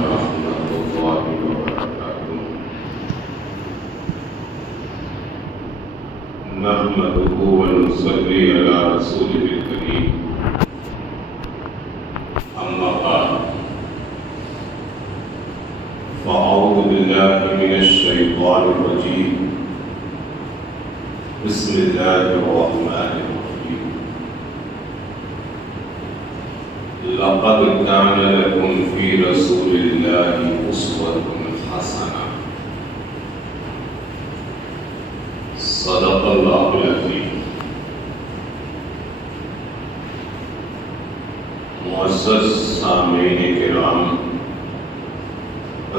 ورحمة الله وبركاته. نحمده ونصلي على رسوله الكريم. أما بعد، فأعوذ بالله من الشيطان الرجيم. بسم الله الرحمن الرحيم. لقد كان لكم في رسول الله أسوة حسنة. صدق الله العظيم. معزز سامعین کرام،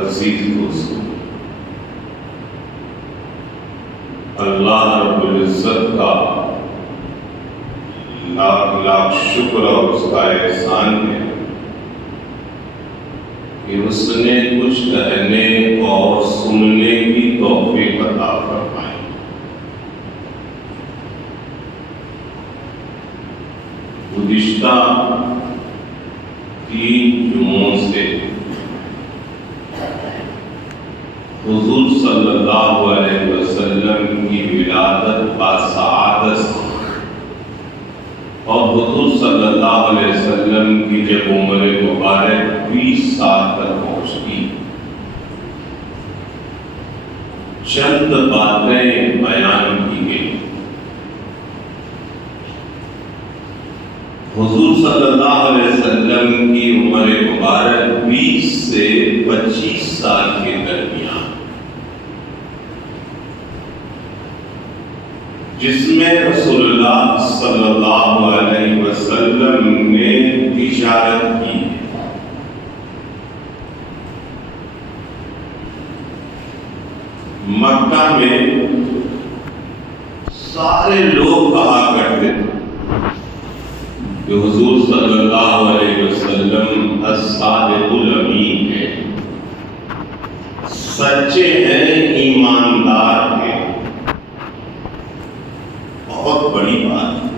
عزیز دوستو، اللہ رب العزت کا لاکھ لاکھ شکر اور اس کا احسان ہے کہ اس نے کچھ کہنے اور سننے کی توفیق عطا فرمائی۔ گزشتہ 3 جمعوں سے حضور صلی اللہ علیہ وسلم کی ولادت باسعادت اور حضور صلی اللہ علیہ وسلم کی جب عمر مبارک 20 سال تک پہنچی، چند باتیں بیان کی گئی۔ حضور صلی اللہ علیہ وسلم کی عمر مبارک 20 سے 25 سال کے درمیان، جس میں رسول اللہ صلی اللہ علیہ وسلم نے تجارت کی۔ مکہ میں سارے لوگ کہا کرتے تھے کہ حضور صلی اللہ علیہ وسلم الصادق الامین ہیں، سچے ہیں، ایماندار ہیں۔ بہت بڑی بات ہے۔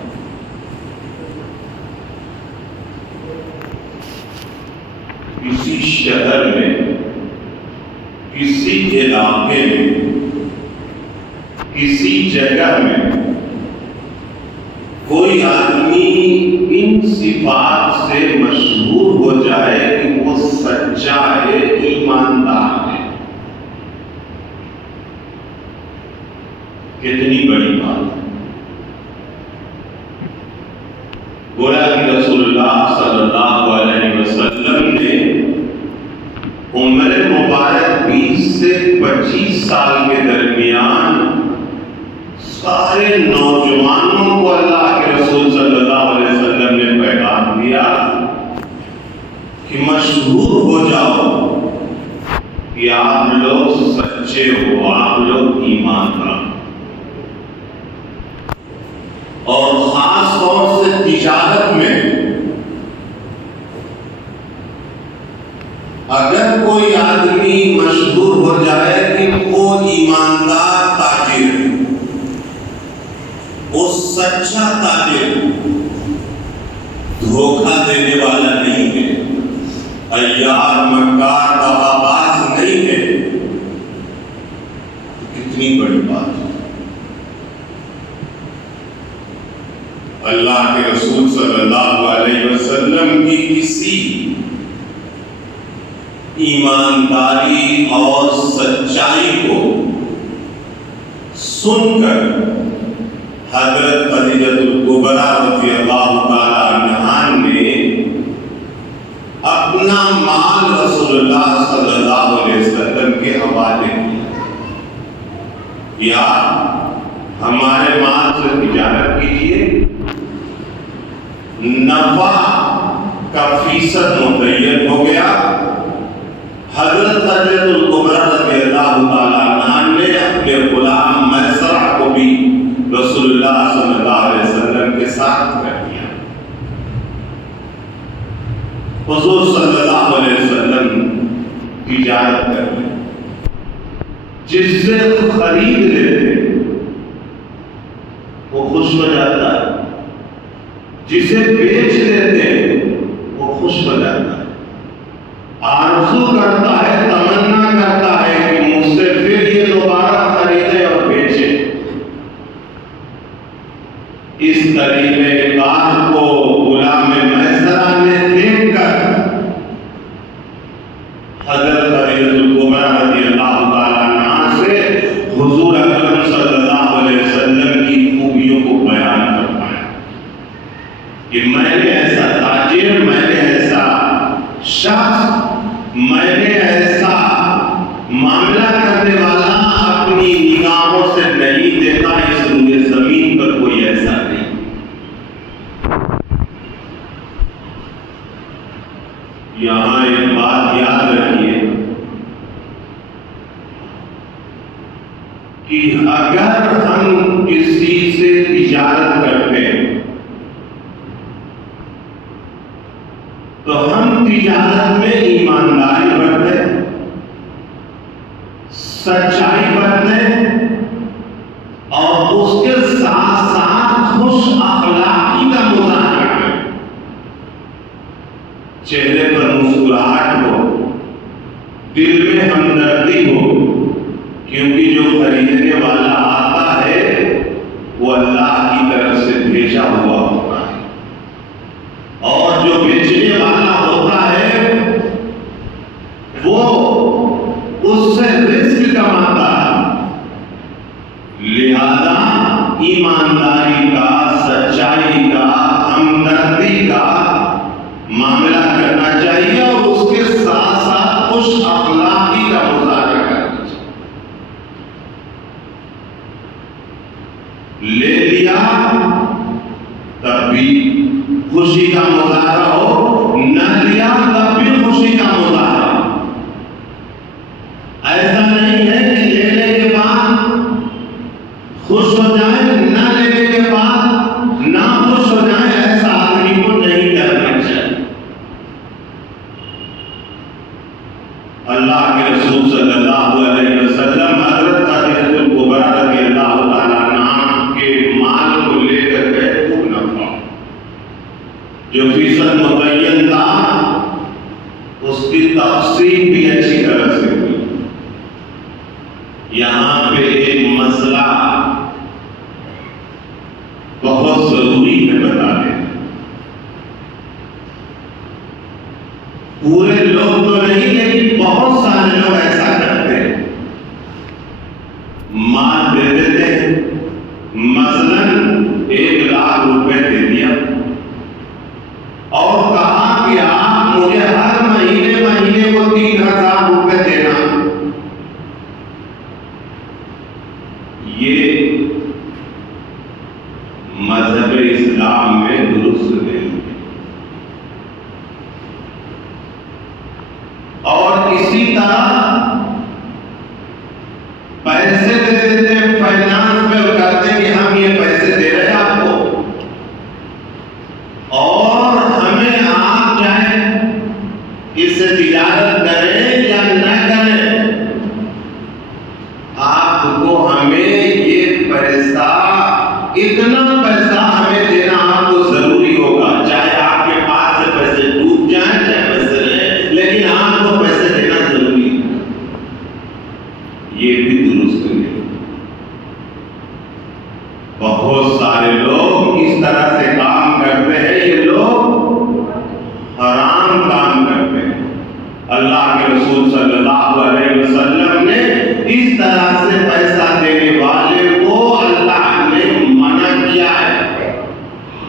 کسی شہر میں، کسی علاقے میں، کسی جگہ میں کوئی آدمی ان صفات سے مشہور ہو جائے کہ وہ سچا ہے، ایماندار ہے، کتنی بڑی بات ہے۔ گویا کہ رسول اللہ صلی اللہ علیہ وسلم نے عمر مبارک 20 سے 25 سال کے درمیان سارے نوجوانوں کو اللہ کے رسول صلی اللہ علیہ وسلم نے پیغام دیا کہ مشہور ہو جاؤ کہ آپ لوگ سچے ہو، آپ لوگ ایماندار، اور خاص طور سے تجارت میں اگر کوئی آدمی مشہور ہو جائے کہ وہ ایماندار تاجر ہے، وہ سچا تاجر، دھوکہ دینے والا نہیں ہے، عیار مکار دغاباز نہیں ہے، کتنی بڑی بات ہے۔ اللہ کے رسول صلی اللہ علیہ وسلم کی کسی ایمانداری اور سچائی کو سن کر حضرت خدیجہ الکبریٰ رضی اللہ تعالی عنہا نے اپنا مال رسول اللہ صلی اللہ علیہ وسلم کے حوالے کیا، ہمارے مال سے تجارت کیجیے، نفع کا فیصد متعین ہو گیا۔ حضرت خدیجہ الکبریٰ رضی اللہ تعالی عنہا نے اپنے غلام میسرہ کو بھی رسول اللہ صلی اللہ علیہ وسلم کے ساتھ کر دیا۔ حضور صلی اللہ علیہ وسلم تجارت کر رہے، جس سے خرید لیتے وہ خوش ہو جاتا ہے، جسے بیچ لیتے وہ خوش ہو جاتا ہے۔ آرزو آرزو کرتا ہے، تمنا کرتا ہے کہ مجھ سے پھر یہ دوبارہ خریدے اور بیچے۔ اس طریقے کار کو غلام میسرہ نے دیکھ کر حضرت خدیجہ الکبریٰ رضی اللہ تعالیٰ عنہا سے حضور اکرم صلی اللہ علیہ وسلم کی خوبیوں کو بیان فرمایا کہ میں نے ایسا تاجر، میں نے ایسا شخص، میں نے ایسا معاملہ کرنے والا اپنی نگاہوں سے نہیں دیکھا، اس روئے زمین پر کوئی ایسا نہیں۔ یہاں ایک بات یاد رکھیے کہ اگر ہم کسی سے تجارت کرتے ہیں تو ہم تجارت میں ایمانداری برتیں، سچائی برتیں، اور اس کے ساتھ ساتھ خوش اخلاقی کا مظاہرہ کریں۔ چہرے پر مسکراہٹ ہو، دل میں ہمدردی ہو، کیونکہ جو خریدنے والا آتا ہے وہ اللہ کی طرف سے بھیجا ہوا ہوتا ہے، اور جو بیچنے والا ہوتا ہے وہ اس سے رزق کماتا ہے۔ لہذا ایمانداری کا، سچائی کا، ہمدردی کا معاملہ کرنا چاہیے، اور اس کے ساتھ ساتھ خوش اخلاقی کا مظاہرہ کرنا چاہیے۔ لے لیا تب بھی خوشی کا مظاہرہ ہو، نہ لیا تب بھی خوشی کا مظاہرہ ہو۔ ایسا نہیں ہے کہ لینے کے بعد خوش ہو جائیں، نہ لینے کے بعد نہ خوش ہو جائیں، ایسا آدمی کو نہیں کرنا چاہیے۔ اللہ کے رسول صلی اللہ علیہ وسلم حضرت خدیجہ الکبریٰ رضی اللہ تعالیٰ عنہا کے مال کو لے کر گئے، خوب نفع جو فیصد متعین تھا اس کی تفصیل بھی اچھی طرح سے ہوئی۔ یہاں پہ ایک مسئلہ بہت ضروری ہے بتا دیں۔ پورے لوگ تو نہیں لیکن بہت سارے لوگ ایسا کرتے ہیں، مال دے دیتے ہیں، مثلاً 1,00,000 روپے دے دیا اور کہا کہ آپ مجھے ہر مہینے کو 3,000 روپے دینا۔ یہ مذہب اسلام میں درست نہیں ہے۔ اور اسی طرح پیسے دے دیتے ہیں، فائنانس میں کہتے ہیں کہ ہم یہ پیسے دے رہے ہیں آپ کو، اور ہمیں آپ چاہیں اس سے تجارت کریں یا نہ کریں، آپ کو ہمیں یہ پیسہ، اتنا پیسہ ہمیں دینا آپ کو ضروری ہوگا، چاہے آپ کے پاس سے پیسے ڈوب جائیں چاہے پیسے رہیں، لیکن آپ کو پیسے دینا ضروری ہے۔ یہ بھی درست نہیں۔ بہت سارے لوگ اس طرح سے کام کرتے ہیں، یہ لوگ حرام کام کرتے ہیں۔ اللہ کے رسول صلی اللہ علیہ وسلم نے اس طرح سے پیسہ دینے والے کو اللہ نے منع کیا ہے۔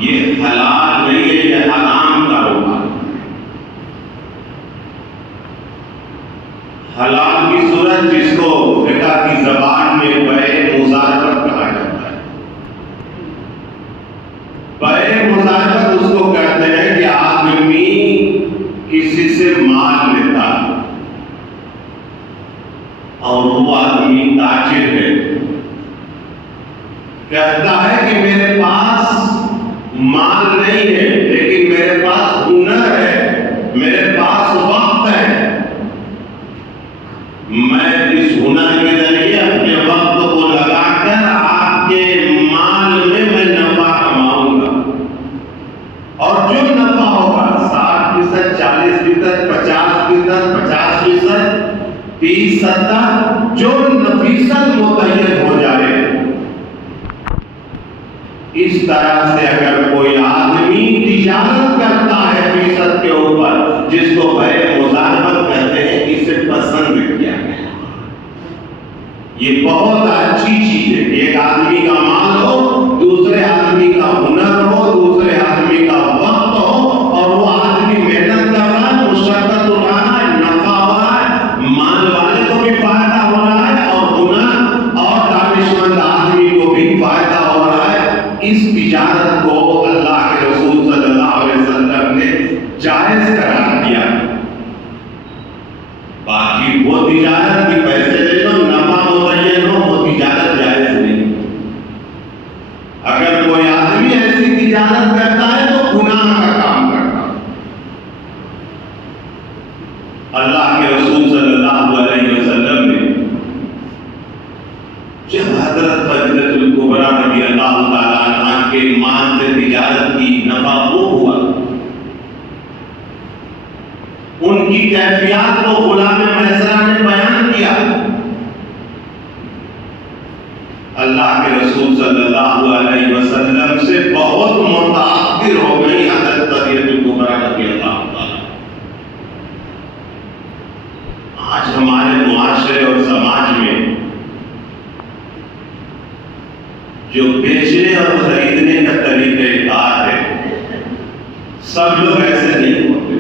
یہ حلال نہیں ہے، یہ حرام کاروبار۔ حلال کی صورت جس کو فقہ کی زبان میں بیع مزاربت کہا جاتا ہے۔ بیع مزاربت اس کو کہتے ہیں کہ آدمی کسی سے مال لیتا اور وہ آدمی تاجر ہے، کہتا ہے کہ میرے پاس مال نہیں ہے لیکن میرے پاس ہنر ہے، میرے پاس وقت ہے، میں اس ہنر کے ذریعے اپنے وقت کو لگا کر آپ کے مال میں میں نفع کماؤں گا، اور جو نفع ہوگا 60%، 40%، 50%، 50% فیصد جو نفیست متعین ہو جائے. اس طرح سے اگر کوئی آدمی تجارت کرتا ہے فیصد کے اوپر، جس کو بے مضاربت کہتے ہیں، اسے پسند کیا گیا. یہ بہت اچھی چیز ہے کہ ایک آدمی کا مال ہو، دوسرے آدمی کا ہنر ہو، دوسرے آدمی کا وقت ہو، اور وہ آدمی محنت کر رہا ہے، مشقت اٹھا رہا ہے، نفع ہو رہا ہے، مال والے کو بھی فائدہ ہو رہا ہے، اور ہنر اور دانشمند آدمی کو بھی فائدہ ہو رہا ہے. اس تجارت کو اللہ کے رسول صلی اللہ علیہ وسلم نے جائز قرار دیا. باقی وہ تجارت کی پیسے لے لو، نفع متعین ہو، وہ تجارت جائز نہیں. اگر کوئی آدمی ایسی تجارت کرتا ہے تو گناہ کا کام کرتا. اللہ کے رسول صلی اللہ علیہ وسلم نے جب حضرت فضلۃ الکبریٰ رضی اللہ تعالیٰ عنہ کے مال سے تجارت کی، نفع وہ ہوا، ان کی کیفیات کو غلام میسرہ نے بیان کیا. اللہ کے رسول صلی اللہ علیہ وسلم سے بہت متاثر ہو گئی حضرت فضلۃ الکبریٰ رضی اللہ تعالیٰ. آج ہمارے معاشرے اور سماج میں جو بیچنے اور خریدنے کا طریقہ کار ہے، سب لوگ ایسے نہیں ہوتے.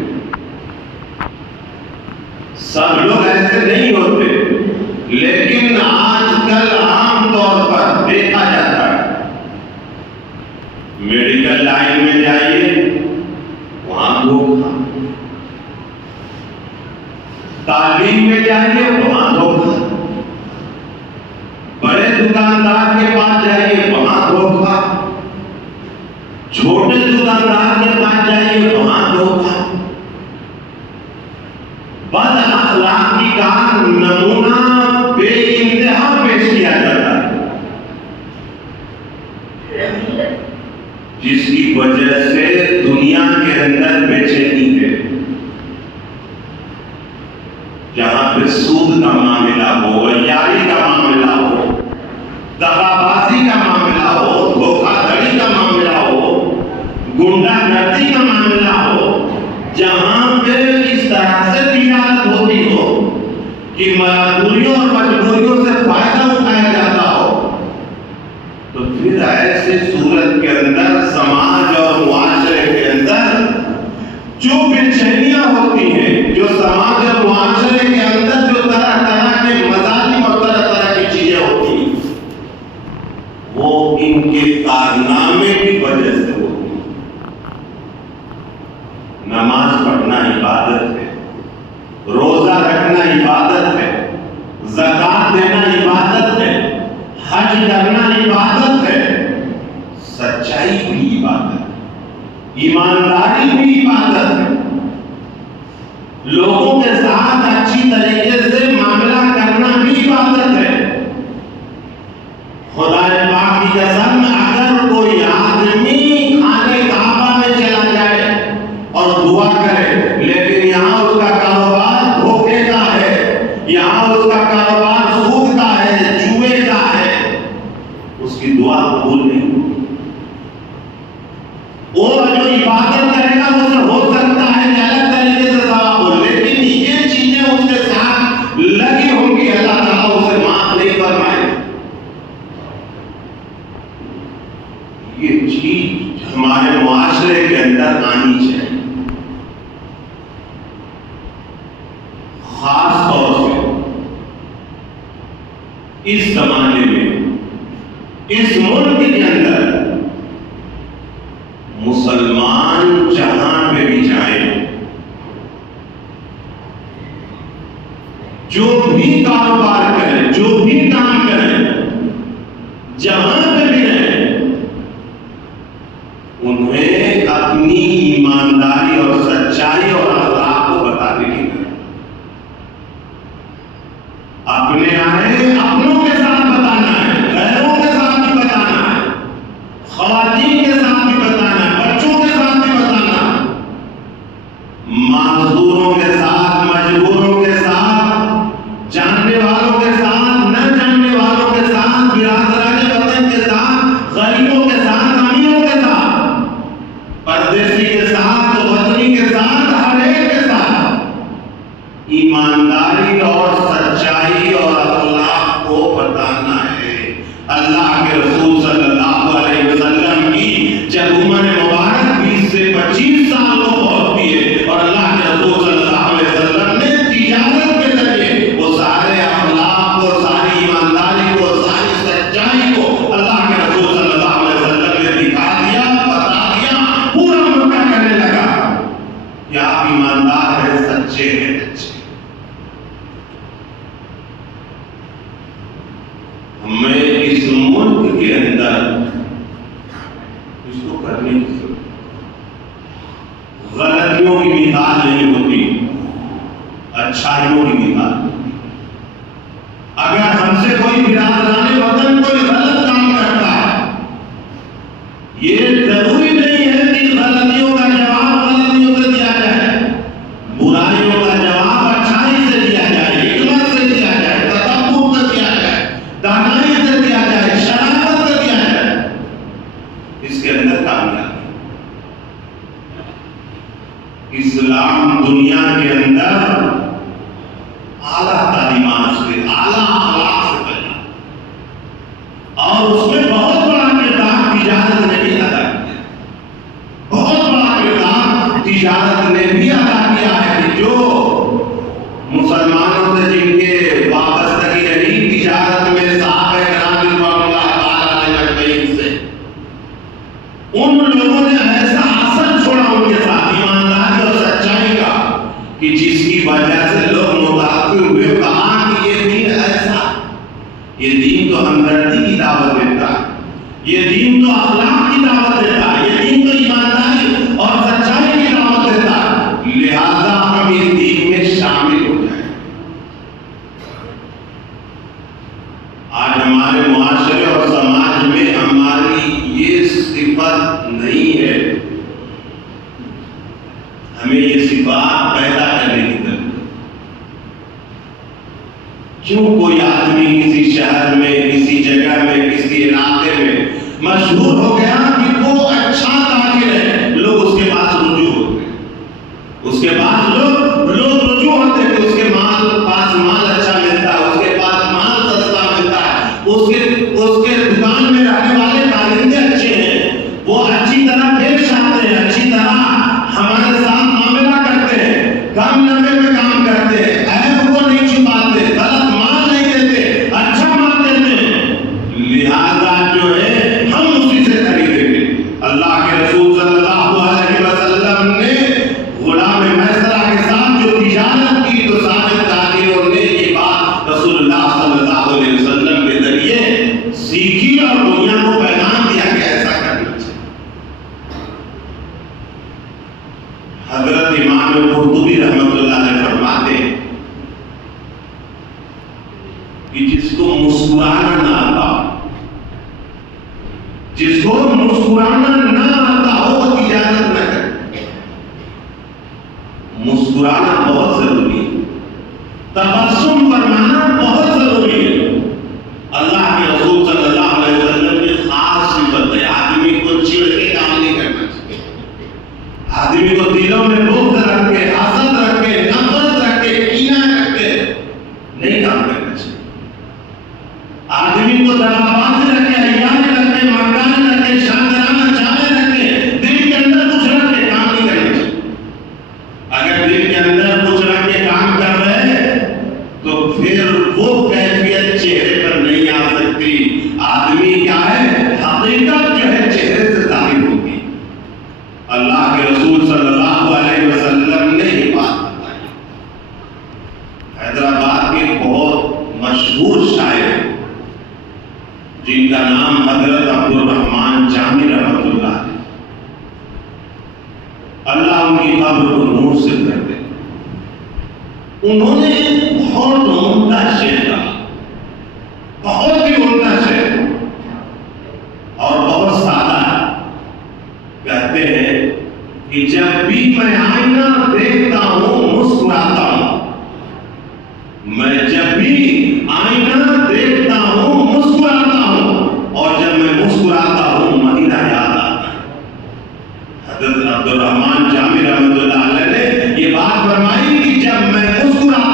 سب لوگ ایسے نہیں ہوتے، لیکن آج کل عام طور پر دیکھا جاتا ہے. میڈیکل لائن میں جائیے، وہاں دھوکہ. تعلیم میں جائیے، وہاں دھوکہ. بڑے دکاندار کے پاس جائیے، وہاں دھوکہ. چھوٹے دکاندار کے پاس جائیے، وہاں دھوکہ. بد اخلاقی کا نمونہ بے انتہا پیش کیا جاتا ہے، جس کی وجہ سے دنیا کے اندر بے چینی ہے. جہاں پہ سود کا معاملہ ہو، عیاری کا معاملہ ہو، دغا بازی کا معاملہ ہو، دھوکہ دھڑی کا معاملہ ہو، گنڈا گردی کا معاملہ ہو، جہاں پہ اس طرح سے تجارت ہوتی ہو کہ مجبوریوں اور مجبوریوں سے فائدہ اٹھایا جاتا ہو، تو پھر ایسے صورت کے اندر سماج اور معاشرے کے اندر جو بے چینیاں ہوتی ہیں، جو سماج اور معاشرے کے اندر جو طرح طرح کے مظالم اور طرح طرح کی چیزیں ہوتی ہیں، وہ ان کے کارنامے کی وجہ سے ہوتی ہیں. نماز پڑھنا عبادت ہے، روزہ رکھنا عبادت ہے، زکات دینا عبادت ہے، حج کرنا عبادت ہے، سچائی بھی عبادت ہے، ایمانداری بھی عبادت ہے، لوگوں کے ساتھ اچھی طریقے سے معاملہ کرنا بھی عبادت ہے. خدا پاک کی قسم، اگر کوئی آدمی خانے کعبہ میں چلا جائے اور دعا کرے، لیکن یہاں اس کا کاروبار دھوکے کا ہے، یہاں اس کا کاروبار سود کا ہے، جوئے کا ہے، اس کی دعا قبول نہیں ہوگی. وہ جو عبادت کرے گا اسے ہو سکتا ہے کہ الگ طریقے سے ثواب ہو، لیکن یہ چیزیں اس کے ساتھ لگی ہوں گی، اللہ تعالیٰ اسے معاف نہیں فرمائے. یہ چیز ہمارے معاشرے کے اندر آنی چاہیے. خاص طور سے اس زمانے میں، اس ملک کے اندر مسلمان جہاں پہ بھی جائیں، جو بھی کاروبار کریں، جو بھی کام کریں، جہاں پہ بھی رہیں، انہیں اپنی ایمانداری اور سچائی اور اخلاق کو بتانے کی ضرورت. اپنے آئے اپنوں کے ساتھ بتانا ہے، غیروں کے ساتھ بھی بتانا ہے، خواتین کے ساتھ بھی بتانا ہے، بچوں کے ساتھ بھی بتانا ہے، معذوروں کے ساتھ، مجبوروں کے ساتھ، ایمانداری اور سچائی اور اخلاق کو بتانا ہے۔ اللہ کے رسول صلی اللہ علیہ وسلم کی جب عمر مبارک 20 سے 25 سال کو پہنچتی ہے اور اللہ کے رسول صلی اللہ علیہ وسلم نے تجارت کے ذریعے وہ سارے اخلاق کو، ساری ایمانداری کو، ساری سچائی کو اللہ کے رسول صلی اللہ علیہ وسلم نے دکھا دیا، بتا دیا، پورا مکہ کہنے لگا کہ آپ ایماندار ہیں، سچے ہیں، اچھے۔ ہمیں اس ملک کے اندر اس کو کرنے کی ضرورت، غلطیوں کی مثال نہیں ہوتی، اچھائیوں کی مثال ہوتی۔ اگر ہم سے کوئی برادران وطن کوئی غلط کام کرتا ہے، یہ ضروری نہیں ہے کہ غلطیوں کا جواب غلطیوں سے دیا جائے، برائیوں کا جواب اچھائی سے دیا جائے، حکمت سے دیا جائے، تدبر سے دیا جائے، دانائی سے دیا جائے، شرافت سے دیا جائے۔ اس کے اندر کامیابی۔ اسلام دنیا کے اندر اعلیٰ تعلیمات سے، اعلیٰ اخلاق سے بنا، اور اس میں بہت بڑا کردار تجارت نے بھی ادا کیا، بہت بڑا کردار تجارت نے بھی ادا کیا ہے کہ جو مسلمانوں سے جن کے وابستگی رہی تجارت میں صحابہ کرام رضوان اللہ تعالیٰ علیہ اجمعین سے، ان لوگوں نے ایسا اثر چھوڑا ان کے ساتھ ایمانداری اور سچائی کا کہ جس کی وجہ سے لوگ متاثر ہوئے، کہا کہ یہ دین ایسا، یہ دین تو ہمدردی کی دعوت دیتا ہے، یہ دین تو اخلاق کی دعوت دیتا ہے، یہ دین تو ایمانداری اور سچائی کی دعوت دیتا ہے، لہذا ہم اس دین میں شامل ہو جائیں۔ آج ہمارے معاشرے اور سماج میں ہماری یہ صفت نہیں ہے، ہمیں یہ صفات پیدا کرنے کی ضرورت ہے۔ کیوں کوئی آدمی کسی شہر میں، کسی جگہ میں، کسی علاقے میں مشہور ہو گیا کہ وہ اچھا تاجر ہے، لوگ اس کے پاس رجوع ہوتے ہیں، اس کے پاس لوگ رجوع ہوتے ہیں کہ اس کے پاس مال اچھا ملتا ہے، اس کے پاس مال سستا ملتا ہے، اس کے دکان میں رہنے والے کارندے اچھے ہیں، وہ اچھی طرح پیش آتے ہیں، اچھی طرح ہمارے ساتھ معاملہ کرتے ہیں، کم نفع میں کام کرتے ہیں، عیب کو نہیں چھپاتے، غلط مال نہیں دیتے، اچھا مال دیتے ہیں، لہذا جو ہے ہم اسی سے خریدیں گے۔ اللہ کے رسول صلی اللہ علیہ وسلم نے غلام میسرہ کے ساتھ جو تجارت کی تو سارے تاجروں نے یہ بات رسول اللہ صلی اللہ علیہ وسلم کے ذریعے سیکھی اور دنیا کو پیغام دیا کہ ایسا کرنا چاہیے۔ حضرت امام قرطبی رحمۃ اللہ علیہ فرماتے ہیں کہ جس کو مسکرانا نہ آتا، جس کو مسکرانا نہ آتا ہو وہ تجارت نہ کرے۔ مسکرانا بہت ضروری ہے، تبسم فرمانا بہت ضروری ہے۔ اللہ کے رسول صلی اللہ علیہ وسلم کی خاص صفت ہے، آدمی کو چڑ کے کام نہیں کرنا چاہیے، آدمی کو دلوں میں بغض رکھ کے، حسد رکھ کے، نفرت رکھ کے، کینہ رکھ کے نہیں کام کرنا چاہیے۔ آدمی کو دغاباز رکھ کے، عیال رکھ کے، مکان رکھ کے، شاندارانہ چالیں رکھ کے، دل کے اندر کچھ رکھ کے کام نہیں کرنا چاہیے۔ اگر دل کے اندر کچھ رکھ کے کام کر رہے ہیں تو پھر وہ کیفیت چہرے پر نہیں آ سکتی۔ آدمی کیا ہے، حقیقت جو ہے چہرے سے ظاہر ہوگی۔ اللہ کے رسول صلی اللہ علیہ وسلم نے یہ بات بتائی۔ حیدرآباد کے بہت مشہور شاعر جن کا نام حضرت عبد الرحمن جامی رحمۃ اللہ ہے، اللہ ان کی قبر کو نور سے بھر دے، انہوں نے بہت عمدہ شعر کہا، بہت ہی عمدہ شعر اور بہت سادہ۔ کہتے ہیں کہ جب بھی میں آئینہ دیکھتا ہوں مسکراتا ہوں، میں جب بھی آئینہ دیکھتا ہوں مسکراتا ہوں، اور جب میں مسکراتا ہوں مدینہ یاد آتا ہے۔ حضرت عبد الرحمن جامی رحمۃ اللہ علیہ نے یہ بات فرمائی کہ جب میں مسکراتا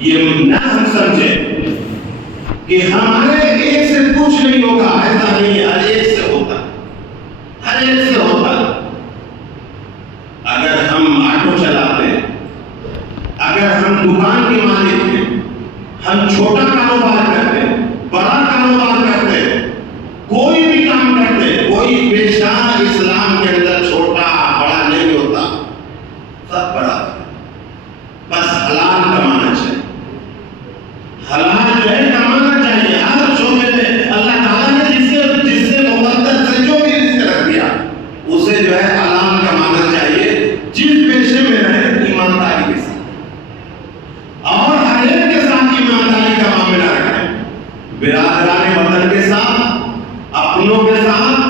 یہ نہ ہم سمجھیں کہ ہمارے ایک سے کچھ نہیں ہوگا، ایسا نہیں ہے، ہر ایک سے ہوتا، ہر ایک سے ہوتا۔ اگر ہم آٹو چلاتے ہیں، اگر ہم دکان کے مالک ہیں، ہم چھوٹا کاروبار کرتے ہیں، بڑا کاروبار کرتے ہیں، کوئی بھی کام کرتے ہیں، کوئی پیشہ اسلام کے اندر چھوٹا بڑا نہیں ہوتا، سب بڑا، بس حلال کمانا چاہیے، حلال جو ہے کمانا چاہیے۔ ہر شعبے میں اللہ تعالیٰ نے جس سے مقدر سے جو بھی رزق رکھ دیا اسے جو ہے حلال کمانا چاہیے، جس پیشے میں رہے ایمانداری کے ساتھ، اور ہر ایک کے ساتھ ایمانداری کا معاملہ رکھیں، برادران وطن کے ساتھ، اپنوں کے ساتھ،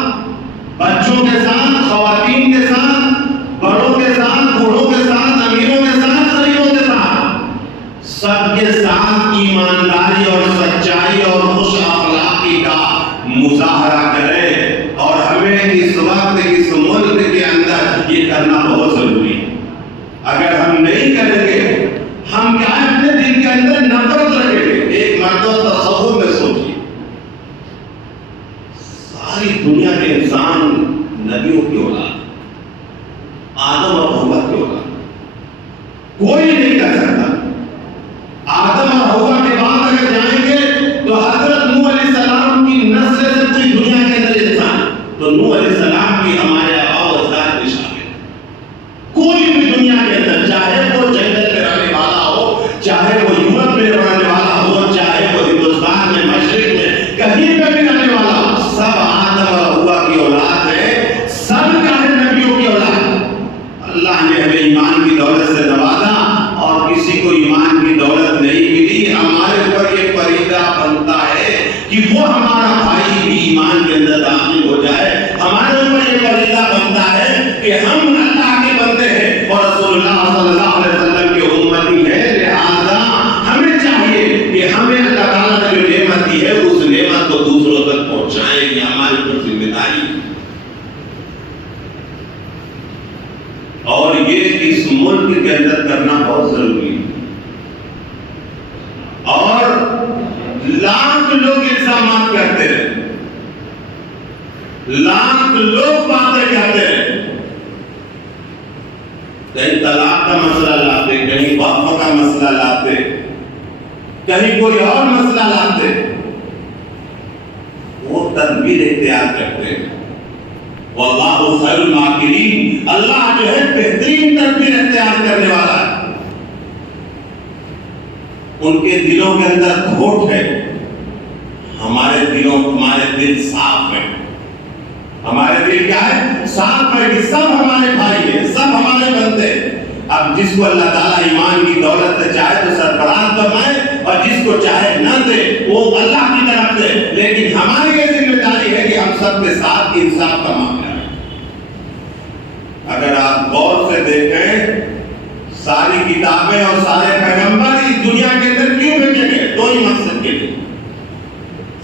بچوں کے ساتھ، خواتین کے ساتھ، بڑوں کے ساتھ، بوڑھوں کے ساتھ، امیروں کے ساتھ، غریبوں کے ساتھ، سب کے ساتھ ایمانداری اور سچائی اور خوش اخلاقی کا مظاہرہ کریں۔ اور ہمیں اس وقت اس ملک کے اندر یہ کرنا بہت ضروری ہے۔ اگر ہم نہیں کریں گے، ہم کیا اپنے دل کے اندر نفرت رکھیں گے۔ ایک مرتبہ تصور میں سوچیے، ساری دنیا کے انسان نبیوں کی اولاد، آدم اور حوا کی اولاد، کوئی نہیں کر سکتا۔ آدم اور حوا کے بعد اگر جائیں گے تو حضرت نوح علیہ السلام کی نسل سے پوری دنیا کے اندر انسان، تو نوح علیہ السلام کی ہمارے آباء و اجداد میں شامل ہے۔ کوئی بھی دنیا کے اندر، چاہے وہ جنگل میں رہنے والا ہو، چاہے وہ یورپ میں رہنے والا ہو، چاہے وہ ہندوستان میں، مشرق میں، کہیں پہ بھی رہنے والا ہو، سب آدم اور حوا کی اولاد ہے، سب کا ہے نبیوں کی اولاد۔ اللہ نے ہمیں ایمان کی دولت سے نوازا، اور کسی کو ایمان کی دولت نہیں ملی۔ ہمارے اوپر یہ فریضہ بنتا ہے کہ وہ ہمارا بھائی بھی ایمان کے اندر داخل ہو جائے۔ ہمارے اوپر یہ فریضہ بنتا ہے کہ ہم اللہ کے بندے ہیں اور رسول اللہ صلی اللہ علیہ وسلم کے امتی ہیں، لہذا ہمیں چاہیے کہ ہمیں اللہ تعالیٰ نے جو نعمت دی ہے اس نعمت کو دوسروں تک پہنچائیں، یہ ہماری اوپر ذمہ داری ہے۔ اور یہ اس ملک کے اندر کرنا بہت ضروری ہے۔ اور لاکھ لوگ الزامات کرتے ہیں، لاکھ لوگ باتیں کرتے ہیں، کہیں طلاق کا مسئلہ لاتے، کہیں وقف کا مسئلہ لاتے، کہیں کوئی اور مسئلہ لاتے، وہ تدبیر اختیار کرتے ہیں۔ واللہ خیر الماکرین، اللہ جو ہے بہترین تدبیر اختیار کرنے والا ہے۔ ان کے دلوں کے اندر کھوٹ ہے، ہمارے دل صاف ہے۔ ہمارے دل کیا ہے؟ صاف ہے کہ سب ہمارے بھائی ہیں، سب ہمارے بندے ہیں۔ اب جس کو اللہ تعالیٰ ایمان کی دولت سے چاہے تو سرفراز فرمائے، اور جس کو چاہے نہ دے وہ اللہ کی طرف سے، لیکن ہماری یہ ذمہ داری ہے کہ ہم سب کے ساتھ انصاف کا معاملہ ہے۔ اگر آپ غور سے دیکھیں، ساری کتابیں اور سارے پیغمبر اس دنیا کے اندر کیوں بھیجے گئے؟ دو ہی مقصد کے لیے،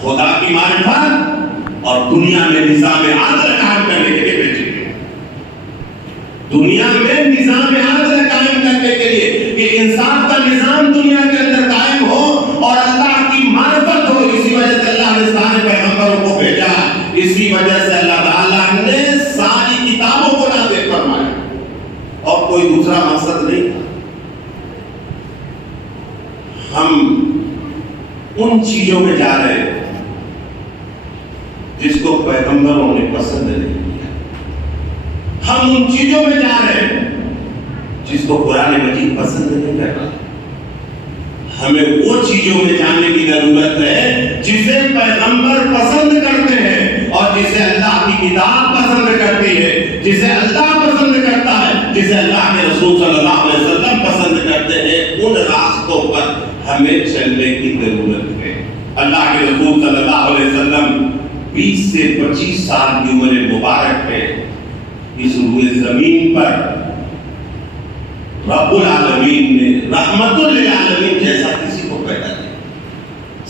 خدا کی معرفت اور دنیا میں نظام عادل قائم کرنے کے لیے بھیجے گئے۔ دنیا میں نظام عادل قائم کرنے کے لیے کہ انصاف کا نظام دنیا کے اندر قائم ہو اور اللہ کی معرفت ہو۔ اسی وجہ سے اللہ نے سارے پیغمبروں کو بھیجا، اسی وجہ سے اللہ تعالیٰ نے ساری کتابوں کو نازل فرمایا، اور کوئی دوسرا مقصد نہیں تھا۔ ہم ان چیزوں میں جا رہے ہیں جس کو پیغمبروں نے پسند نہیں کیا، ہم ان چیزوں میں جا رہے ہیں جس کو قرآن مجید پسند نہیں کر رہا۔ ہمیں وہ چیزوں میں جانے کی ضرورت ہے جسے پیغمبر پسند کرتے ہیں، اور جسے اللہ کی کتاب پسند کرتی ہے، جسے اللہ پسند کرتا ہے، جسے اللہ کے رسول صلی اللہ علیہ وسلم پسند کرتے ہیں۔ ان راستوں پر ہمیں چلنے کی ضرورت ہے۔ اللہ کے رسول صلی اللہ علیہ وسلم 20 سے 25 سال کی عمر مبارک ہے، اس روئے زمین پر رب العالمین نے رحمت للعالمین جیسا کسی کو پیدا کیا،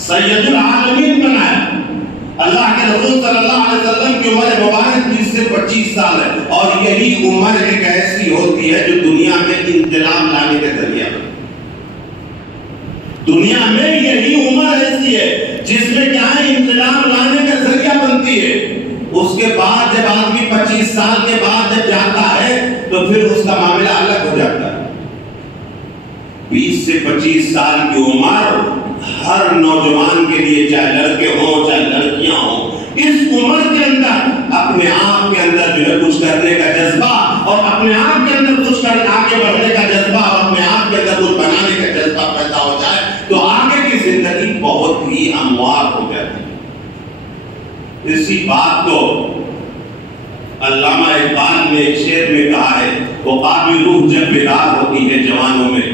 سید العالمین بنایا۔ اللہ کے رسول صلی اللہ علیہ وسلم کی عمر مبارک 20 سے 25 سال ہے، اور یہی عمر ایک ایسی ہوتی ہے جو دنیا میں انقلاب لانے کے ذریعہ بنتی ہے۔ دنیا میں یہی عمر ایسی ہے جس میں کیا ہے انقلاب لانے کا ذریعہ بنتی ہے. اس کے بعد جب آدمی 25 سال کے بعد جب جاتا ہے تو پھر اس کا معاملہ الگ ہو جاتا ہے. 20 سے 25 سال کی عمر ہر نوجوان کے لیے، چاہے لڑکے ہوں چاہے لڑکیاں ہوں، اس عمر کے اندر اپنے آپ کے اندر جو ہے کچھ کرنے کا جذبہ اور اپنے آپ کے اندر کچھ کر آگے بڑھنے کا جذبہ اور اپنے آپ کے اندر کچھ بنانے کا جذبہ پیدا ہو جائے تو آگے کی زندگی بہت ہی ہموار ہو جاتی ہے. اسی بات کو علامہ اقبال نے ایک شعر میں کہا ہے، وہ قابل روح جب بیدار ہوتی ہے جوانوں میں،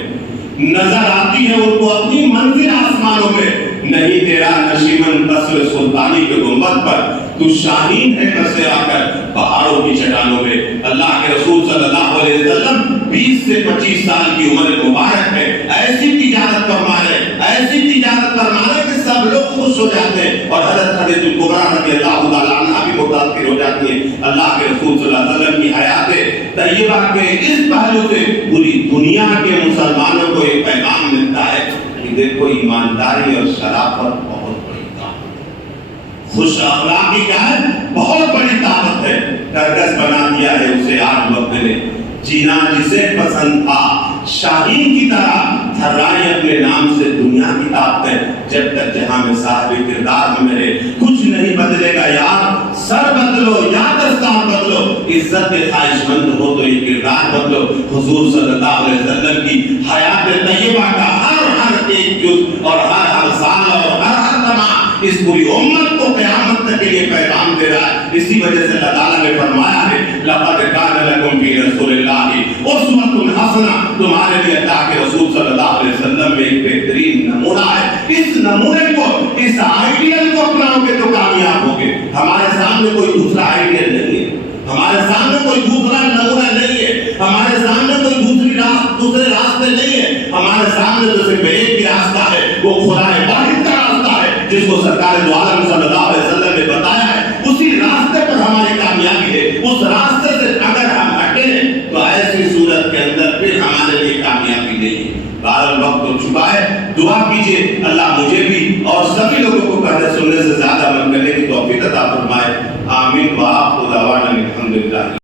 نظر آتی ہے ان کو اپنی منزل آسمانوں میں. نہیں تیرا نشیمن قصر سلطانی کے گنبد پر، تو شاہین ہے بسیرا کر پہاڑوں کی چٹانوں میں. اللہ کے رسول صلی اللہ علیہ وسلم 20 سے 25 سال کی عمر مبارک میں ایسی تجارت فرمانے کہ سب لوگ خوش ہو جاتے ہیں اور حضرت خدیجہ کبریٰ رضی اللہ تعالیٰ عنہا بھی متاثر ہو جاتی ہیں. اللہ کے رسول صلی اللہ علیہ وسلم کی حیات طیبہ کے اس پہلو سے پوری دنیا کے مسلمانوں کو ایک پیغام ملتا ہے کہ دیکھو ایمانداری اور شرافت بہت بڑی طاقت ہے. خوش اخلاقی کیا ہے؟ بہت بڑی طاقت ہے. کرکس بنا دیا ہے اسے آج وقت نے، جینا جسے پسند تھا شاہین کی طرح تھرائے اپنے نام سے دنیا کی طاقت ہے. جب تک جہاں میں صاحب کردار میں میرے کچھ نہیں بدلے گا یار. سر بدلو یا دستار بدلو، عزت کے خواہش مند ہو تو یہ کردار بدلو. حضور صلی اللہ علیہ وسلم کی حیات طیبہ کا ہر ایک جز اور ہر سال اور ہر لمحہ اس پوری امت کو قیامت تک کے لیے پیغام دے رہا ہے. اسی وجہ سے اللہ تعالیٰ نے فرمایا ہے لقد کان لکم فی رسول اللہ اسوۃ حسنہ، تمہارے لیے اللہ کے رسول صلی اللہ علیہ وسلم میں ایک بہترین نمونہ ہے. اس نمونے کو، اس آئیڈیل کو اپناؤ گے تو کامیاب ہوگے. ہمارے سامنے کوئی دوسرا آئیڈیل نہیں ہے، ہمارے سامنے کوئی دوسرا نمونہ نہیں ہے، ہمارے سامنے کوئی دوسرے راستے نہیں ہے. ہمارے سامنے تو صرف ایک ہی راستہ ہے، وہ خدائے واحد کا راستہ ہے جس کو سرکار دو عالم صلی اللہ علیہ وسلم نے بتایا ہے. اسی راستے پر ہماری کامیابی ہے. اس راستے سے اگر ہم ہٹیں تو ایسی صورت کے اندر پھر ہمارے لیے کامیابی نہیں ہے. بہرحال وقت ہو چکا ہے. دعا کیجیے اللہ مجھے بھی اور سبھی لوگوں کو کہنے سننے سے زیادہ